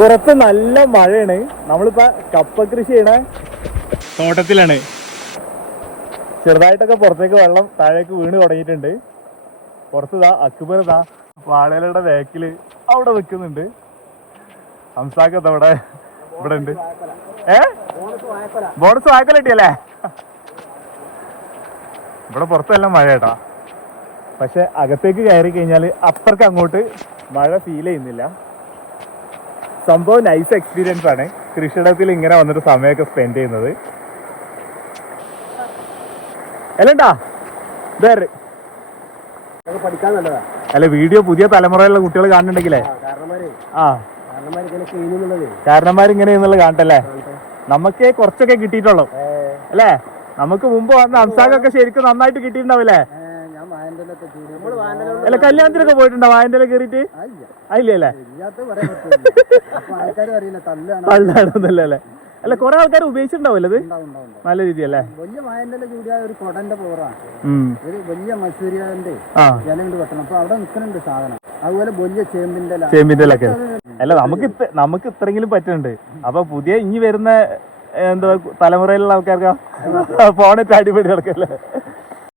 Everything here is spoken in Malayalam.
പുറത്ത് നല്ല മഴയാണ്. നമ്മളിപ്പോ കപ്പ കൃഷി ചെയ്യണ. തോട്ടത്തിലാണ്. ചെറുതായിട്ടൊക്കെ പുറത്തേക്ക് വെള്ളം താഴേക്ക് വീണ് തുടങ്ങിയിട്ടുണ്ട്. പുറത്ത് ദാ അക്ബർ ദാ വാഴകളുടെ വേക്കിൽ അവിടെ നിൽക്കുന്നുണ്ട്. ഹംസാക്കത്ത് അവിടെ ഇവിടെ ഉണ്ട്. ഏ? ബോണസ് വായ്പ കിട്ടിയല്ലേ? ഇവിടെ പുറത്തെല്ലാം മഴ കേട്ടാ പക്ഷെ അകത്തേക്ക് കയറി കഴിഞ്ഞാൽ അപ്പുറക്ക് അങ്ങോട്ട് മഴ ഫീൽ ചെയ്യുന്നില്ല. സംഭവം നൈസ് എക്സ്പീരിയൻസ് ആണ്. കൃഷിയിടത്തിൽ ഇങ്ങനെ വന്നിട്ട് സമയമൊക്കെ സ്പെൻഡ് ചെയ്യുന്നത്. അല്ലണ്ടാ വേറെ പഠിക്കാൻ നല്ലതാ. അല്ല വീഡിയോ പുതിയ തലമുറയിലുള്ള കുട്ടികൾ കാണുന്നുണ്ടെങ്കിലേ? ആ കാരണന്മാരിങ്ങനെ എന്നുള്ളത്. കാണട്ടല്ലേ നമുക്ക് കുറച്ചൊക്കെ കിട്ടിയിട്ടുള്ളൂ. അല്ലേ? നമുക്ക് മുമ്പ് വന്ന അംസാഖൊക്കെ ശരിക്കും നന്നായിട്ട് കിട്ടിയിട്ടുണ്ടാവില്ലേ? അല്ല കല്യാണത്തിനൊക്കെ പോയിട്ടുണ്ടോ? വായന്റെ കയറിയിട്ട് അല്ലേ പള്ളാണെന്നല്ലേ അല്ലേ? അല്ല കൊറേ ആൾക്കാർ ഉപയോഗിച്ചിട്ടുണ്ടാവില്ല ഇത്? ഉണ്ടാവും ഉണ്ടാവും ഉണ്ടാവും. നല്ല രീതിയല്ലേ? വലിയ വായന്റെ കൂടിയായ ഒരു കൊടന്റെ പോറാണ് ഒരു വലിയ മസൂരിയാന്റെ ജലമുണ്ട് വെട്ടണം. അപ്പൊ അവിടെ നിൽക്കുന്നുണ്ട് സാധനം. അതുപോലെ വലിയ ചേമ്പിന്റെ. ചേമ്പിന്റെ അല്ല നമുക്ക് നമുക്ക് ഇത്രയെങ്കിലും പറ്റുന്നുണ്ട്. അപ്പൊ പുതിയ ഇനി വരുന്ന എന്താ തലമുറയിലുള്ള ആൾക്കാർക്ക് ഫോണിട്ട് അടിപൊളി കിടക്കല്ലേ